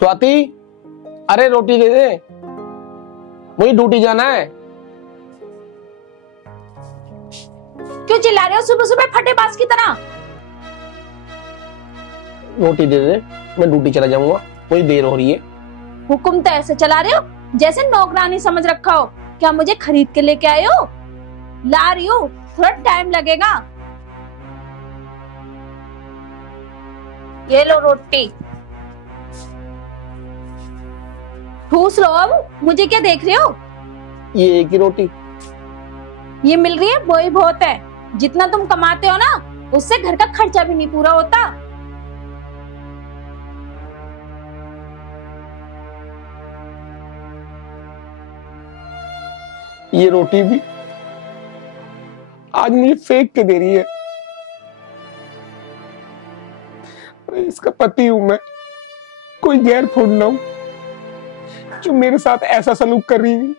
स्वाति, अरे रोटी दे दे, मुझे ड्यूटी जाना है। क्यों चिल्ला रहे हो सुबह सुबह फटेबाज की तरह? रोटी दे दे, मैं ड्यूटी चला जाऊंगा, मुझे देर हो रही है। हुक्म तो ऐसे चला रहे हो जैसे नौकरानी समझ रखा हो। क्या मुझे खरीद के लेके आए हो? ला रही हूँ, थोड़ा टाइम लगेगा। ये लो रोटी, ठूस लो। अब मुझे क्या देख रहे हो? ये एक ही रोटी? ये मिल रही है वो ही बहुत है। जितना तुम कमाते हो ना, उससे घर का खर्चा भी नहीं पूरा होता। ये रोटी भी आज मुझे फेंक के दे रही है। अरे इसका पति हूं मैं, कोई गैर थोड़ी ना हूं जो मेरे साथ ऐसा सलूक कर रही है।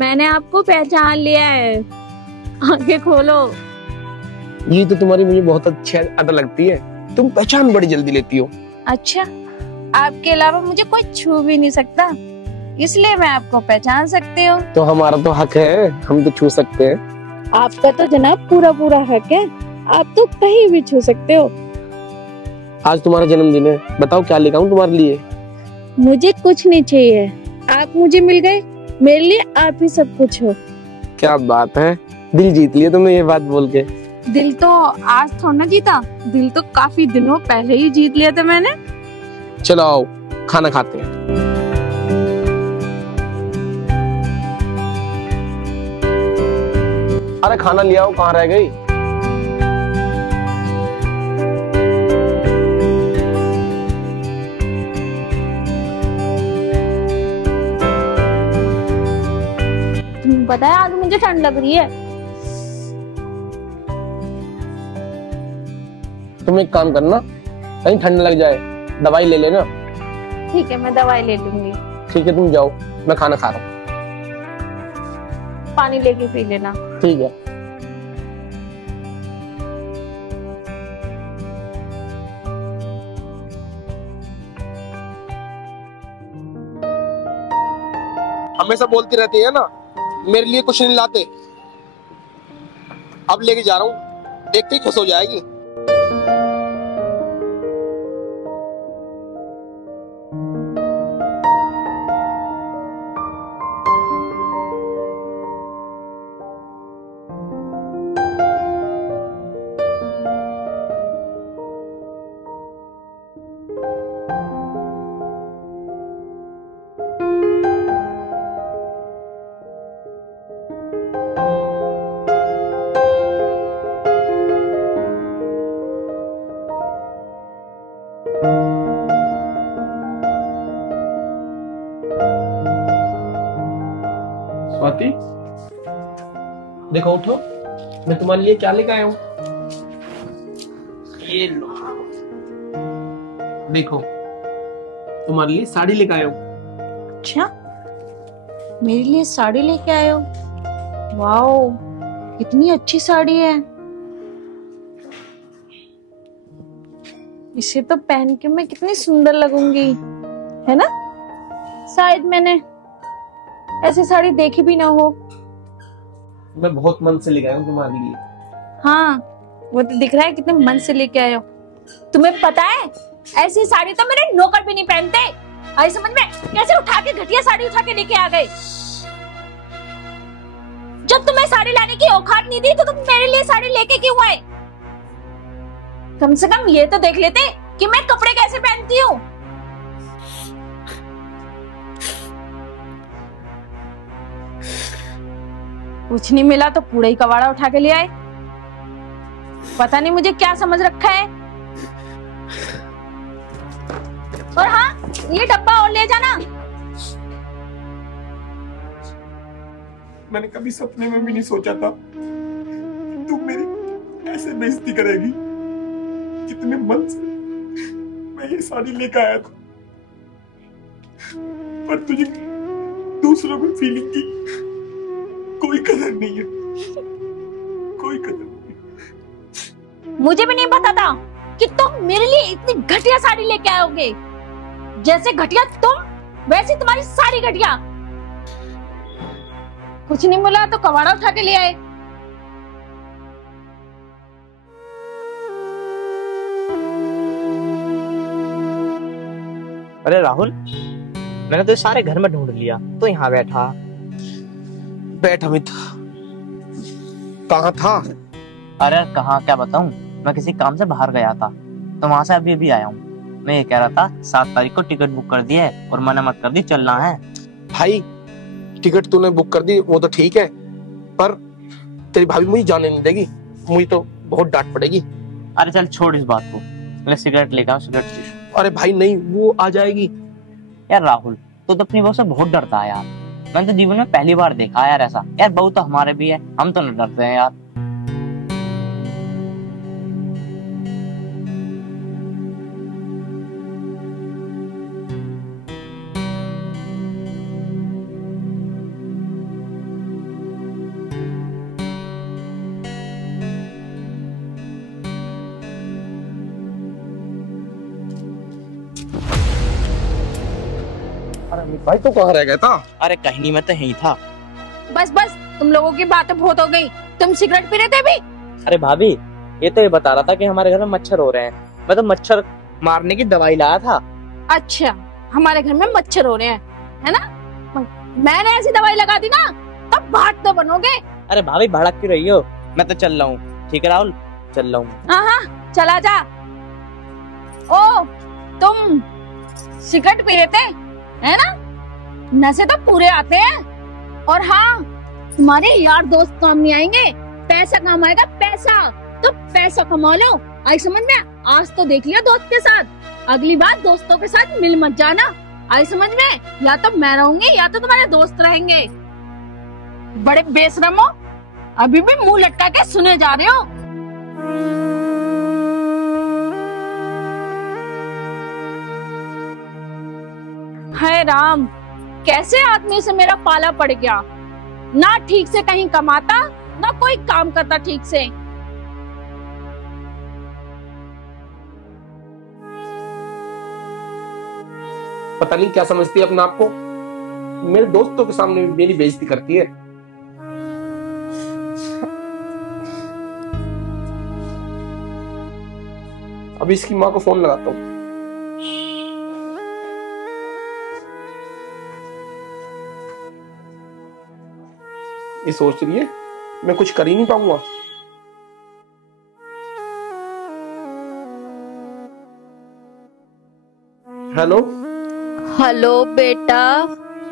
मैंने आपको पहचान लिया है, आंखें खोलो। ये तो तुम्हारी मुझे बहुत अच्छी आदत लगती है, तुम पहचान बड़ी जल्दी लेती हो। अच्छा, आपके अलावा मुझे कोई छू भी नहीं सकता, इसलिए मैं आपको पहचान सकती हूँ। तो हमारा तो हक है, हम तो छू सकते हैं। आपका तो जनाब पूरा पूरा हक है, आप तो कहीं भी छू सकते हो। आज तुम्हारा जन्मदिन है, बताओ क्या लेकर आऊं तुम्हारे लिए? मुझे कुछ नहीं चाहिए, आप मुझे मिल गए, मेरे लिए आप ही सब कुछ हो। क्या बात है, दिल जीत लिया तुमने ये बात बोल के। दिल तो आज थोड़ा ना जीता, दिल तो काफी दिनों पहले ही जीत लिया था मैंने। चलो आओ खाना खाते हैं। अरे खाना ले आओ, कहाँ रह गई? तुम्हें पता है आज मुझे ठंड लग रही है। तुम एक काम करना, कहीं ठंड लग जाए दवाई ले लेना। ठीक है, मैं दवाई ले लूंगी। ठीक है तुम जाओ, मैं खाना खा रहा हूँ। पानी लेके पी लेना। ठीक है। हमेशा बोलती रहती है ना मेरे लिए कुछ नहीं लाते, अब लेके जा रहा हूँ, देखते ही खुश हो जाएगी। स्वाति, देखो उठो, मैं तुम्हारे लिए क्या लेकर आया हूँ। ये लो, देखो तुम्हारे लिए साड़ी लेकर आया हूँ। अच्छा, मेरे लिए साड़ी लेके आए हो? वाओ, कितनी अच्छी साड़ी है। इसे तो पहन के मैं कितनी सुंदर लगूंगी, है ना? शायद मैंने ऐसी साड़ी देखी भी ना हो। मैं बहुत मन से लेकर आया हूँ तुम्हारे लिए। हाँ, वो तो दिख रहा है कितने मन से लेके आए हो। तुम्हें पता है, ऐसी साड़ी तो मेरे नौकर भी नहीं पहनते। आई समझ में, कैसे उठा के घटिया साड़ी उठा के लेके आ गए। जब तुम्हें साड़ी लाने की औकात नहीं थी तो तुम मेरे लिए साड़ी लेके क्यों आए? कम से कम ये तो देख लेते कि मैं कपड़े कैसे पहनती हूँ। कुछ नहीं मिला तो पूरा ही कबाड़ा उठा के ले आए। पता नहीं मुझे क्या समझ रखा है। और हाँ, ये डब्बा और ले जाना। मैंने कभी सपने में भी नहीं सोचा था कि तुम मेरी ऐसे बेइज्जती करेगी। कितने मन से मैं ये साड़ी लेकर आया था, पर तुझे दूसरों की फीलिंग की कोई कदर नहीं है, कोई कदर नहीं। मुझे भी नहीं पता था कि तुम मेरे लिए इतनी घटिया साड़ी लेके आओगे। जैसे घटिया तुम, वैसे तुम्हारी साड़ी घटिया। कुछ नहीं मिला तो कबाड़ा उठा के ले आए। अरे राहुल, मैंने तो सारे घर में ढूंढ लिया, तो यहाँ बैठा। बैठ अमित, कहाँ था? अरे कहाँ, क्या बताऊं, मैं किसी काम से बाहर गया था, तो वहां से अभी आया हूँ। मैं ये कह रहा था 7 तारीख को टिकट बुक कर दी है और मना मत कर दी, चलना है। भाई टिकट तूने बुक कर दी वो तो ठीक है, पर तेरी भाभी मुझे जाने नहीं देगी, मुझे तो बहुत डांट पड़ेगी। अरे चल छोड़ इस बात को, मैं सिगरेट लेकर आऊं, सिगरेट। अरे भाई नहीं, वो आ जाएगी। यार राहुल, तो अपनी बहू से बहुत डरता है यार। मैंने तो जीवन में पहली बार देखा यार ऐसा। यार बहू तो हमारे भी है, हम तो न डरते हैं यार। भाई तो कहाँ रह गया था? अरे कहीं नहीं, मैं तो यही था। बस बस, तुम लोगों की बातें बहुत हो गई। तुम सिगरेट पी रहे थे भी? अरे भाभी, ये तो ये बता रहा था कि हमारे घर में मच्छर हो रहे हैं। मैं तो मच्छर मारने की दवाई लाया था। अच्छा, हमारे घर में मच्छर हो रहे हैं, है ना? मैंने ऐसी दवाई लगा दी ना, तब भागते बनोगे। अरे भाभी भड़क क्यों रही हो? मैं तो चल रहा हूँ। ठीक है राहुल, चल रहा हूँ। हाँ हाँ, चला जा। ओ, तुम सिगरेट पी रहे थे, है ना? नशे तो पूरे आते हैं। और हाँ, तुम्हारे यार दोस्त काम नहीं आएंगे, पैसा काम आएगा, पैसा। तो पैसा कमा लो, आई समझ में? आज तो देख लिया दोस्त के साथ, अगली बार दोस्तों के साथ मिल मत जाना, आई समझ में? या तो मैं रहूंगी या तो तुम्हारे दोस्त रहेंगे। बड़े बेशरम हो, अभी भी मुंह लटका के सुने जा रहे हो। हाय राम, कैसे आदमी से मेरा पाला पड़ गया। ना ठीक से कहीं कमाता, ना कोई काम करता ठीक से। पता नहीं क्या समझती है अपने आप को, मेरे दोस्तों के सामने मेरी बेइज्जती करती है। अभी इसकी माँ को फोन लगाता हूँ। ये सोच रही है मैं कुछ कर ही नहीं पाऊंगा। हेलो हेलो बेटा।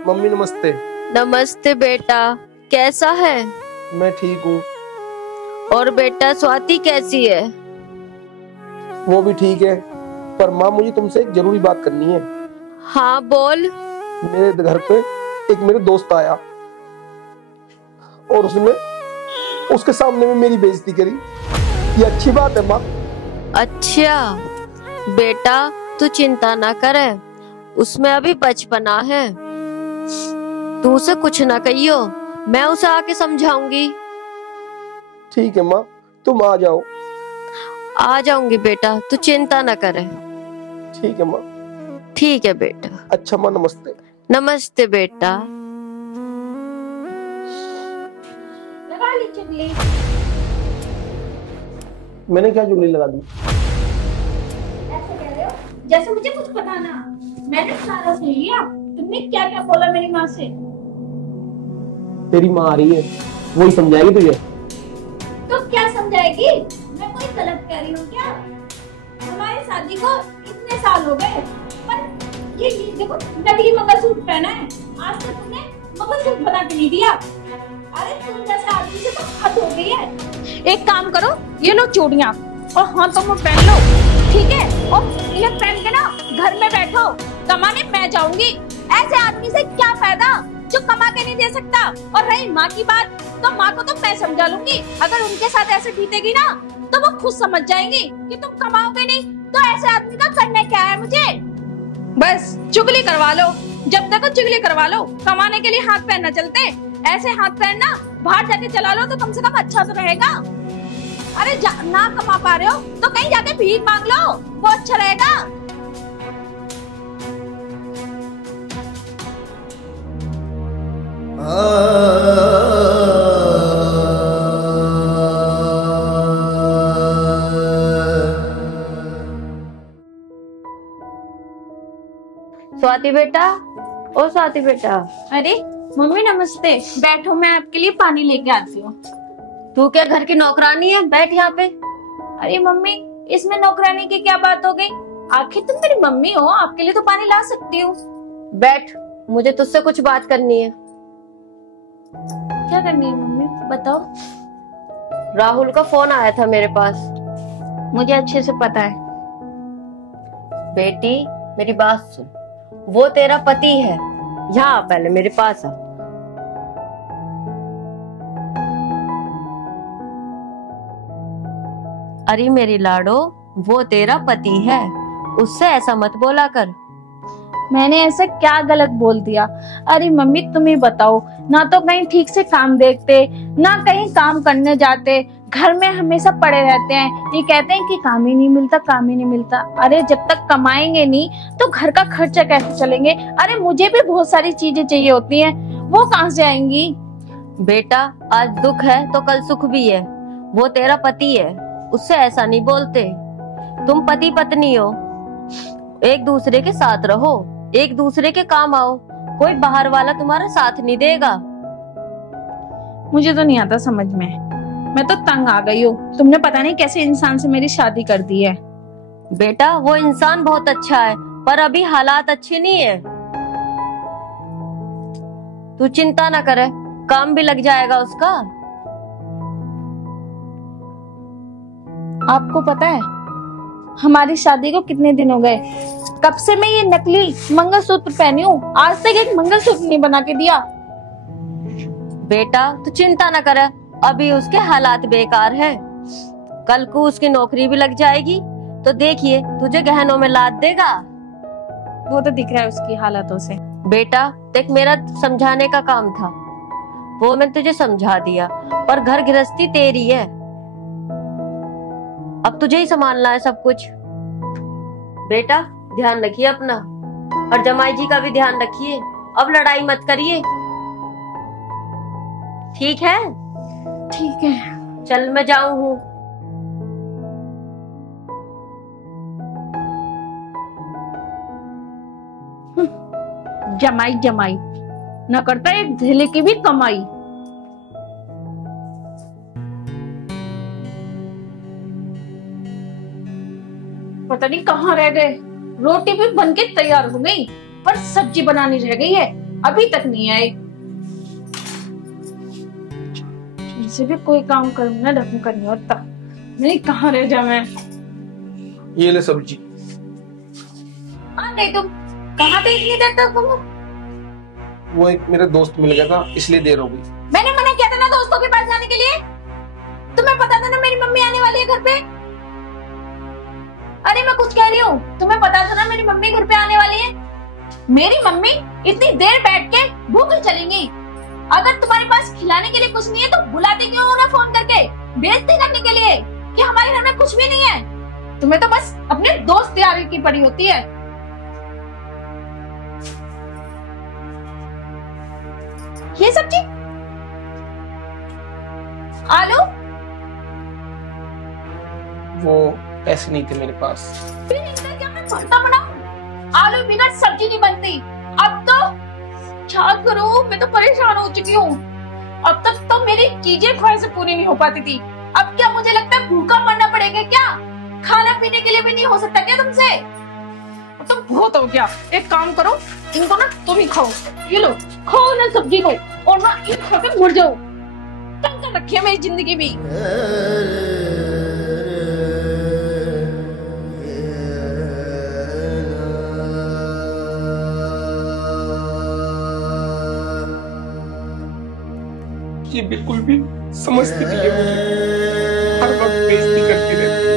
मम्मी नमस्ते। नमस्ते बेटा, कैसा है? मैं ठीक हूँ। और बेटा स्वाति कैसी है? वो भी ठीक है, पर माँ मुझे तुमसे एक जरूरी बात करनी है। हाँ बोल। मेरे घर पे एक मेरे दोस्त आया और उसने उसके सामने में मेरी बेइज्जती करी। ये अच्छी बात है माँ? अच्छा बेटा, तू चिंता ना करे, उसमें अभी बचपना है, तू उसे कुछ ना कहियो, मैं उसे आके समझाऊंगी। ठीक है माँ, तुम आ जाओ। आ जाऊंगी बेटा, तू चिंता ना करे। ठीक है माँ। ठीक है बेटा। अच्छा माँ, नमस्ते। नमस्ते बेटा। लगा ली चुगली। मैंने क्या चुगली लगा दी? ऐसे कह रहे हो जैसे मुझे कुछ पता ना। मैंने सारा सुन लिया, तुमने क्या क्या बोला मेरी माँ से। तेरी माँ आ रही है, वही समझाएगी तुझे। तो क्या समझाएगी? मैं कोई गलत कह रही हूँ क्या? हमारी शादी को इतने साल हो गए, पर ये देखो नकली मंगलसूत्र पहना है, आज तक तुमने मंगलसूत्र बना के नहीं दिया। अरे तुम जैसे आदमी से तो हद हो गई है। एक काम करो, ये लो चूड़ियाँ और हाथों में पहन लो, ठीक है? और इन्हें पहन के ना घर में बैठो, कमाने मैं जाऊंगी। ऐसे आदमी से क्या फायदा जो कमा के नहीं दे सकता। और रही माँ की बात, तो माँ को तो मैं समझा लूंगी। अगर उनके साथ ऐसे बीतेगी ना तो वो खुद समझ जाएंगी कि तुम कमाओगे नहीं, तो ऐसे आदमी का करना क्या है मुझे? बस चुगली करवा लो, जब तक चुगली करवा लो। कमाने के लिए हाथ पैर न चलते, ऐसे हाथ पैर ना बाहर जाके चला लो तो कम से कम अच्छा तो रहेगा। अरे ना कमा पा रहे हो तो कहीं जाके भीख मांग लो, वो अच्छा रहेगा। स्वाति बेटा, ओ स्वाति बेटा। अरे मम्मी नमस्ते, बैठो, मैं आपके लिए पानी लेके आती हूँ। तू क्या घर की नौकरानी है? बैठ यहाँ पे। अरे मम्मी, इसमें नौकरानी की क्या बात हो गई? आखिर तुम मेरी मम्मी हो, आपके लिए तो पानी ला सकती हूँ। बैठ, मुझे तुझसे कुछ बात करनी है। क्या करनी है मम्मी, बताओ। राहुल का फोन आया था मेरे पास। मुझे अच्छे से पता है। बेटी मेरी बात सुन, वो तेरा पति है। यहाँ पहले मेरे पास आ। अरे मेरी लाडो, वो तेरा पति है, उससे ऐसा मत बोला कर। मैंने ऐसा क्या गलत बोल दिया? अरे मम्मी तुम ही बताओ, ना तो कहीं ठीक से काम देखते, ना कहीं काम करने जाते, घर में हमेशा पड़े रहते हैं। ये कहते हैं कि काम ही नहीं मिलता, काम ही नहीं मिलता। अरे जब तक कमाएंगे नहीं तो घर का खर्चा कैसे चलेंगे? अरे मुझे भी बहुत सारी चीजें चाहिए होती हैं, वो कहाँ से आएंगी? बेटा आज दुख है तो कल सुख भी है। वो तेरा पति है, उससे ऐसा नहीं बोलते। तुम पति पत्नी हो, एक दूसरे के साथ रहो, एक दूसरे के काम आओ। कोई बाहर वाला तुम्हारा साथ नहीं देगा। मुझे तो नहीं आता समझ में, मैं तो तंग आ गई हूँ। तुमने पता नहीं कैसे इंसान से मेरी शादी कर दी है। बेटा वो इंसान बहुत अच्छा है, पर अभी हालात अच्छे नहीं है। तू चिंता ना करे, काम भी लग जाएगा उसका। आपको पता है हमारी शादी को कितने दिन हो गए? कब से मैं ये नकली मंगलसूत्र पहनी हूँ, आज तक एक मंगलसूत्र नहीं बना के दिया। बेटा तू चिंता ना करे, अभी उसके हालात बेकार है। कल को उसकी नौकरी भी लग जाएगी तो देखिए तुझे गहनों में लाद देगा। वो तो दिख रहा है उसकी हालातों से। बेटा देख, मेरा समझाने का काम था, वो मैं तुझे समझा दिया, पर घर गृहस्थी तेरी है, अब तुझे ही संभालना है सब कुछ। बेटा ध्यान रखिए अपना, और जमाई जी का भी ध्यान रखिए। अब लड़ाई मत करिए, ठीक है? ठीक है, चल मैं जाऊं हूँ। जमाई जमाई न करता एक धेले की भी कमाई। पता नहीं कहाँ रह गए। रोटी भी बनके तैयार हो गई, पर सब्जी बनानी रह गई है, अभी तक नहीं आए। इनसे भी कोई काम करूँ ना ढंग का नहीं होता। नहीं कहाँ रह जा मैं। ये ले सब्जी। आ गई तुम? कहाँ थे इतनी देर तक तुम? वो एक मेरा दोस्त मिल गया था, इसलिए देर हो गई। मैंने मना किया था ना दोस्तों के पास जाने के लिए। तुम्हें पता था ना मेरी मम्मी आने वाली है घर पे। अरे मैं कुछ कह रही हूँ, तुम्हें पता था ना मेरी मम्मी घर पे आने वाली है। मेरी मम्मी इतनी देर बैठ के भूखी चलेंगी। अगर तुम्हारे पास खिलाने के लिए कुछ नहीं है तो बुलाते क्यों हो ना फोन करके, बेइज्जती करने के लिए कि हमारे घर में कुछ भी नहीं है। तुम्हें तो बस अपने दोस्त यारी की पड़ी होती है। ये सब्जी, आलू, वो पैसे नहीं थे मेरे पास। फिर इनका क्या मैं भरता बनाऊं? आलू बिना सब्जी नहीं बनती। अब तो क्या करूं, मैं तो परेशान हो चुकी हूँ। अब तक तो मेरी चीजें ख्वाहिशें पूरी नहीं हो पाती थी, अब क्या मुझे लगता है भूखा मरना पड़ेगा क्या? खाना पीने के लिए भी नहीं हो सकता क्या तुमसे? अब तो बहुत हो गया, एक काम करो, इनको ना तुम ही खाओ, ये लो खाओ ना सब्जी को, और ना ये खा के मर जाओ। तंग कर रखी है मेरी जिंदगी भी। ये बिल्कुल भी समझती नहीं है मुझे, हर वक्त बेइज्जती करती रहती है।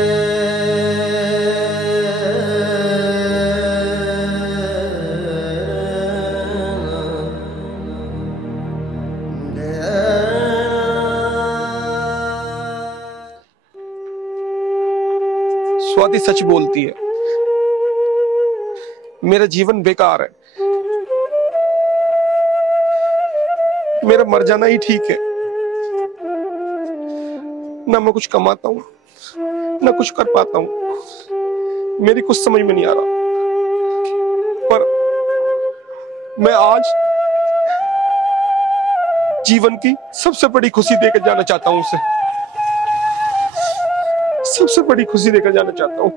स्वाति सच बोलती है, मेरा जीवन बेकार है, मेरा मर जाना ही ठीक है। ना मैं कुछ कमाता हूं, ना कुछ कर पाता हूं, मेरी कुछ समझ में नहीं आ रहा, पर मैं आज जीवन की सबसे बड़ी खुशी देकर जाना चाहता हूं उसे, सबसे बड़ी खुशी देकर जाना चाहता हूं।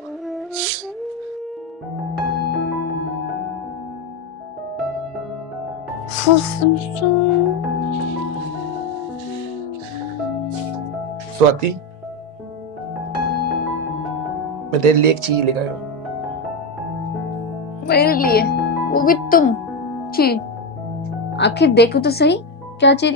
स्वाति, मैं तेरे लिए एक चीज लेकर आया हूँ। मेरे लिए? वो भी तुम? जी, आखिर देखो तो सही क्या चीज।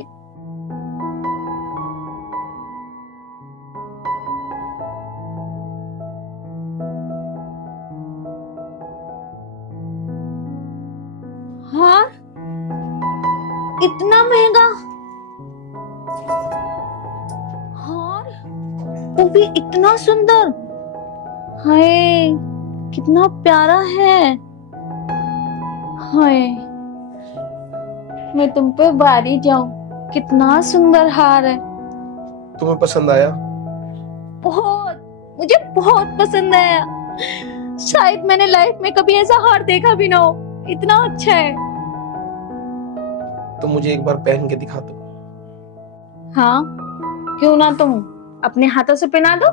हाँ, इतना महंगा हार, वो भी इतना सुंदर। हाय, कितना प्यारा है। हाय, मैं तुम पे बारी जाऊं, कितना सुंदर हार है। तुम्हें पसंद आया? बहुत, मुझे बहुत पसंद आया। शायद मैंने लाइफ में कभी ऐसा हार देखा भी ना हो, इतना अच्छा है। तो मुझे एक बार पहन के दिखा दो। हाँ, क्यों ना, तुम अपने हाथों से पहना दो।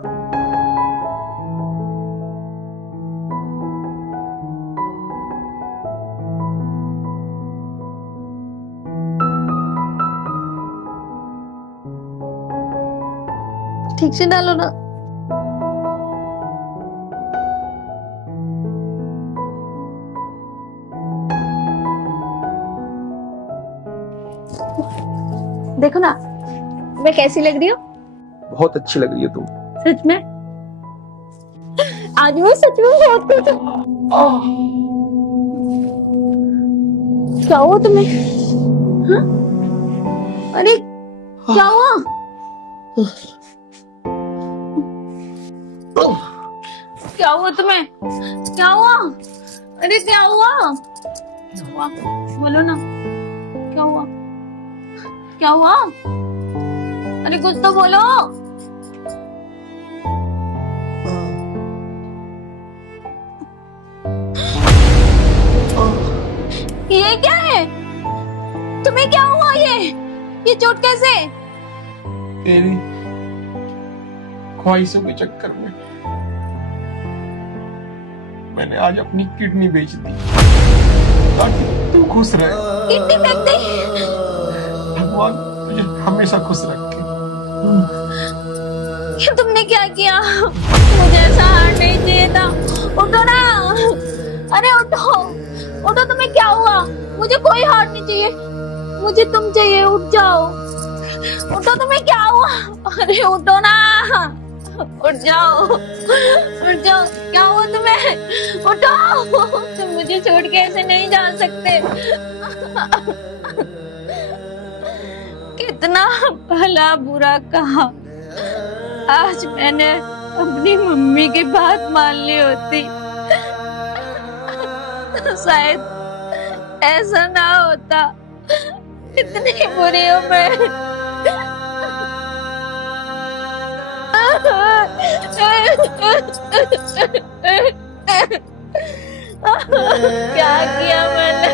ठीक से डालो ना। देखो ना, मैं कैसी लग रही हूँ? बहुत अच्छी लग रही है तुम। सच में? आज मैं सच में बहुत खुश हूँ। क्या हुआ तुम्हें? हाँ? अरे क्या हुआ? क्या हुआ तुम्हें? क्या हुआ? अरे क्या हुआ? बोलो ना, क्या हुआ? क्या हुआ? अरे कुछ तो बोलो। ये क्या है? तुम्हें क्या हुआ? ये चोट कैसे? तेरी ख्वाहिशों के चक्कर में मैंने आज अपनी किडनी बेच दी ताकि तू खुश रहे। किडनी बेच दी? भगवान तुझे हमेशा खुश रखे। तुमने क्या किया? मुझे ऐसा हार नहीं चाहिए था। उठो ना, अरे उठो उठो। तुम्हें क्या हुआ? मुझे कोई हार नहीं चाहिए, मुझे तुम चाहिए। उठ जाओ, उठो। तुम्हें क्या हुआ? अरे उठो ना, उठ जाओ, उठ जाओ। क्या हुआ तुम्हें? उठो, तुम मुझे छोड़ के ऐसे नहीं जा सकते। कितना भला बुरा कहा। आज मैंने अपनी मम्मी की बात मान ली होती तो शायद ऐसा ना होता। कितनी बुरी हूँ मैं। क्या किया मैंने?